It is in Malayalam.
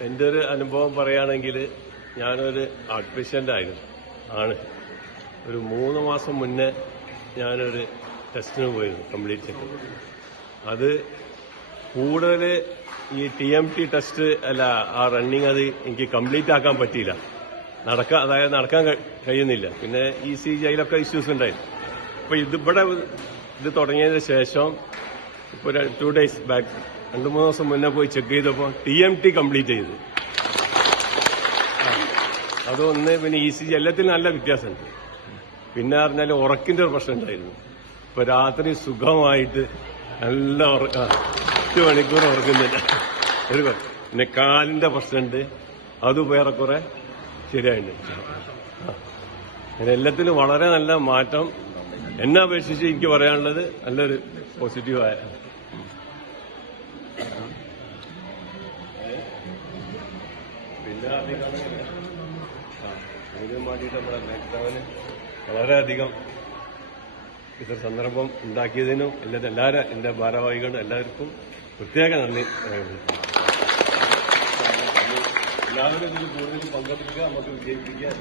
എന്റെ ഒരു അനുഭവം പറയുകയാണെങ്കിൽ ഞാനൊരു ഹാർട്ട് പേഷ്യന്റ് ആയിരുന്നു ആണ്. ഒരു മൂന്ന് മാസം മുന്നേ ഞാനൊരു ടെസ്റ്റിന് പോയിരുന്നു കംപ്ലീറ്റ് ചെക്ക് അത് കൂടുതൽ ഈ ടി എം ടി ടെസ്റ്റ് അല്ല ആ റണ്ണിങ് അത് എനിക്ക് കംപ്ലീറ്റ് ആക്കാൻ പറ്റിയില്ല. നടക്കാൻ അതായത് നടക്കാൻ കഴിയുന്നില്ല. പിന്നെ ഇ സി ജി ഇഷ്യൂസ് ഉണ്ടായിരുന്നു അപ്പോൾ ഇതിവിടെ ഇത് തുടങ്ങിയതിന് ശേഷം ഇപ്പോൾ ടു ഡേയ്സ് ബാക്ക് രണ്ട് മൂന്ന് ദിവസം മുന്നേ പോയി ചെക്ക് ചെയ്തപ്പോൾ ടി എം ടി കംപ്ലീറ്റ് ചെയ്തു. അതൊന്ന് പിന്നെ ഇ സി ജി എല്ലാത്തിനും നല്ല വ്യത്യാസമുണ്ട്. പിന്നെ പറഞ്ഞാൽ ഉറക്കിന്റെ ഒരു പ്രശ്നം ഉണ്ടായിരുന്നു. ഇപ്പൊ രാത്രി സുഖമായിട്ട് നല്ല ഉറക്ക എട്ട് മണിക്കൂർ ഉറക്കുന്നില്ല. ഒരു പിന്നെ കാലിന്റെ പ്രശ്നമുണ്ട്. അത് വേറെ കുറെ ശരിയായിട്ടുണ്ട് എല്ലാത്തിനും വളരെ നല്ല മാറ്റം എന്നെ അപേക്ഷിച്ച് എനിക്ക് പറയാനുള്ളത് നല്ലൊരു പോസിറ്റീവായ പിന്നെ വേണ്ടിയിട്ട് നമ്മുടെ നേതാവിന് വളരെയധികം ഇത് സന്ദർഭം ഉണ്ടാക്കിയതിനും എല്ലാ എല്ലാവരും എന്റെ ഭാരവാഹികളും എല്ലാവർക്കും പ്രത്യേക നന്ദി പറയുന്നു. എല്ലാവരും ഇതിൽ കൂടുതൽ പങ്കെടുക്കുക നമുക്ക് വിജയിപ്പിക്കുക.